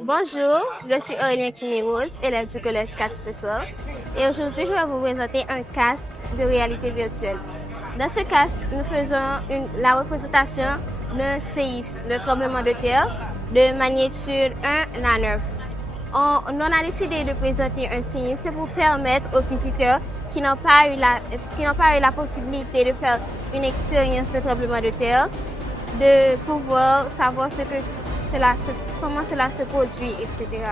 Bonjour, je suis Orélien Kimmy, élève du Collège Pressoir, et aujourd'hui je vais vous présenter un casque de réalité virtuelle. Dans ce casque, nous faisons la représentation d'un séisme, le tremblement de terre, de magnitude 1 à 9. On a décidé de présenter un séisme pour permettre aux visiteurs qui n'ont pas eu la possibilité de faire une expérience de tremblement de terre, de pouvoir savoir comment cela se produit, etc.